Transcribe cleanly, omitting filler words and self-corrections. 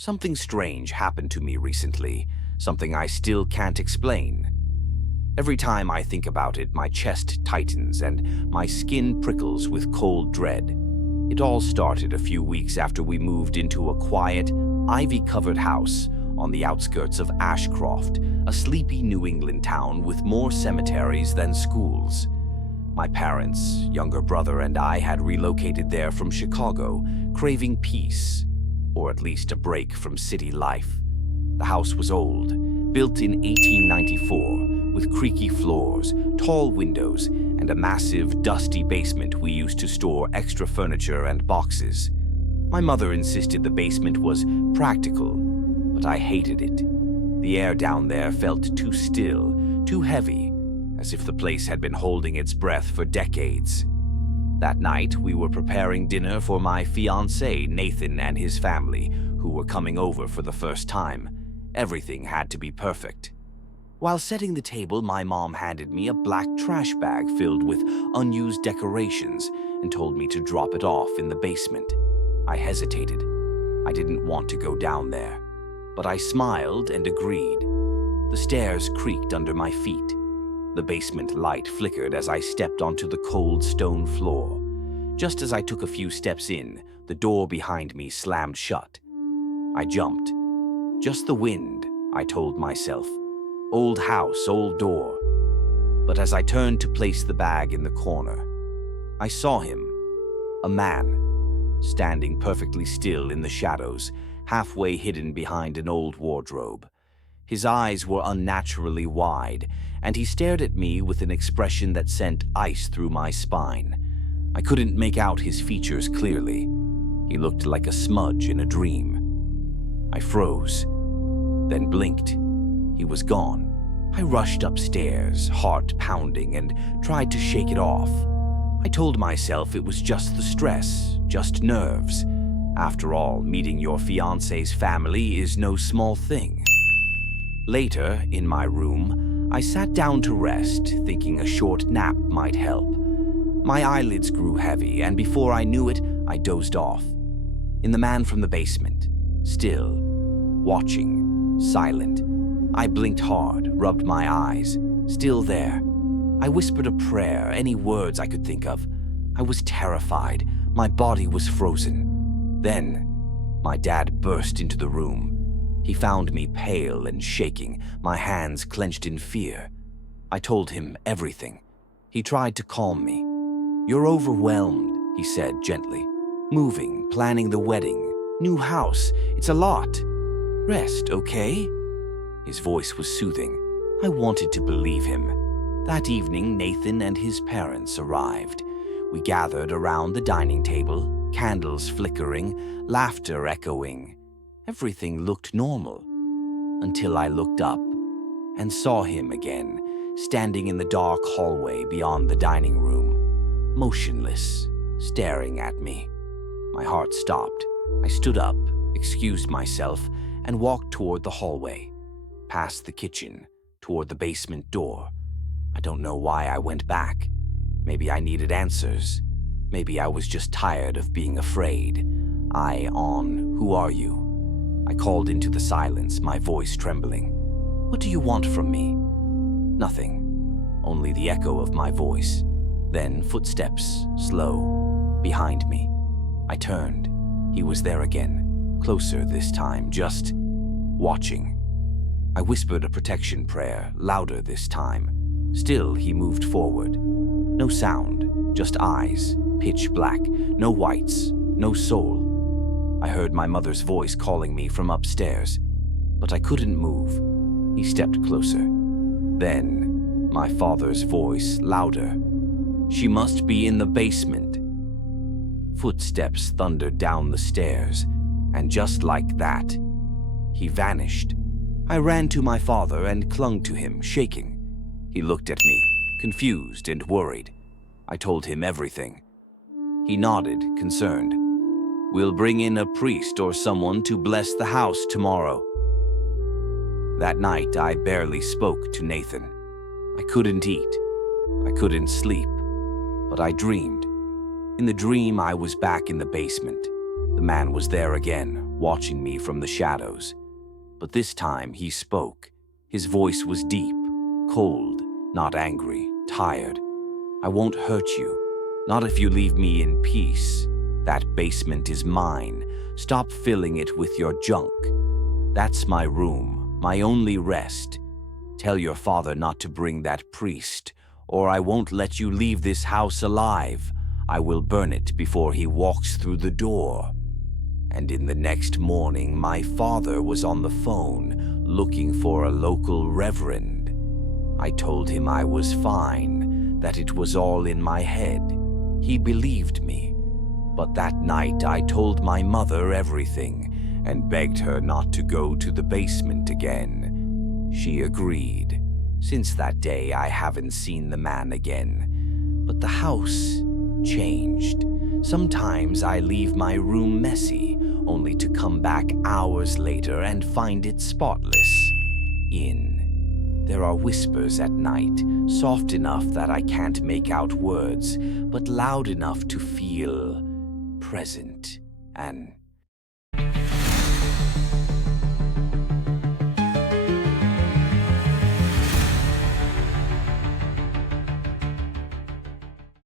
Something strange happened to me recently, something I still can't explain. Every time I think about it, my chest tightens and my skin prickles with cold dread. It all started a few weeks after we moved into a quiet, ivy-covered house on the outskirts of Ashcroft, a sleepy New England town with more cemeteries than schools. My parents, younger brother, and I had relocated there from Chicago, craving peace, or at least a break from city life. The house was old, built in 1894, with creaky floors, tall windows, and a massive, dusty basement we used to store extra furniture and boxes. My mother insisted the basement was practical, but I hated it. The air down there felt too still, too heavy, as if the place had been holding its breath for decades. That night, we were preparing dinner for my fiancé, Nathan, and his family, who were coming over for the first time. Everything had to be perfect. While setting the table, my mom handed me a black trash bag filled with unused decorations and told me to drop it off in the basement. I hesitated. I didn't want to go down there, but I smiled and agreed. The stairs creaked under my feet. The basement light flickered as I stepped onto the cold stone floor. Just as I took a few steps in, the door behind me slammed shut. I jumped. Just the wind, I told myself. Old house, old door. But as I turned to place the bag in the corner, I saw him, a man, standing perfectly still in the shadows, halfway hidden behind an old wardrobe. His eyes were unnaturally wide, and he stared at me with an expression that sent ice through my spine. I couldn't make out his features clearly. He looked like a smudge in a dream. I froze, then blinked. He was gone. I rushed upstairs, heart pounding, and tried to shake it off. I told myself it was just the stress, just nerves. After all, meeting your fiancé's family is no small thing. Later, in my room, I sat down to rest, thinking a short nap might help. My eyelids grew heavy, and before I knew it, I dozed off. In the man from the basement, still, watching, silent. I blinked hard, rubbed my eyes, still there. I whispered a prayer, any words I could think of. I was terrified. My body was frozen. Then, my dad burst into the room. He found me pale and shaking, my hands clenched in fear. I told him everything. He tried to calm me. "You're overwhelmed," he said gently. "Moving, planning the wedding, new house, it's a lot. Rest, okay?" His voice was soothing. I wanted to believe him. That evening, Nathan and his parents arrived. We gathered around the dining table, candles flickering, laughter echoing. Everything looked normal, until I looked up and saw him again, standing in the dark hallway beyond the dining room, motionless, staring at me. My heart stopped. I stood up, excused myself, and walked toward the hallway, past the kitchen, toward the basement door. I don't know why I went back. Maybe I needed answers. Maybe I was just tired of being afraid. Who are you?" I called into the silence, my voice trembling. "What do you want from me?" Nothing, only the echo of my voice. Then footsteps, slow, behind me. I turned. He was there again, closer this time, just watching. I whispered a protection prayer, louder this time. Still, he moved forward. No sound, just eyes, pitch black, no whites, no soul. I heard my mother's voice calling me from upstairs, but I couldn't move. He stepped closer. Then, my father's voice, louder. "She must be in the basement." Footsteps thundered down the stairs, and just like that, he vanished. I ran to my father and clung to him, shaking. He looked at me, confused and worried. I told him everything. He nodded, concerned. "We'll bring in a priest or someone to bless the house tomorrow." That night, I barely spoke to Nathan. I couldn't eat. I couldn't sleep. But I dreamed. In the dream, I was back in the basement. The man was there again, watching me from the shadows. But this time he spoke. His voice was deep, cold, not angry, tired. "I won't hurt you. Not if you leave me in peace. That basement is mine. Stop filling it with your junk. That's my room, my only rest. Tell your father not to bring that priest, or I won't let you leave this house alive. I will burn it before he walks through the door." And in the next morning, my father was on the phone looking for a local reverend. I told him I was fine, that it was all in my head. He believed me. But that night I told my mother everything and begged her not to go to the basement again. She agreed. Since that day I haven't seen the man again. But the house changed. Sometimes I leave my room messy, only to come back hours later and find it spotless. There are whispers at night, soft enough that I can't make out words, but loud enough to feel present and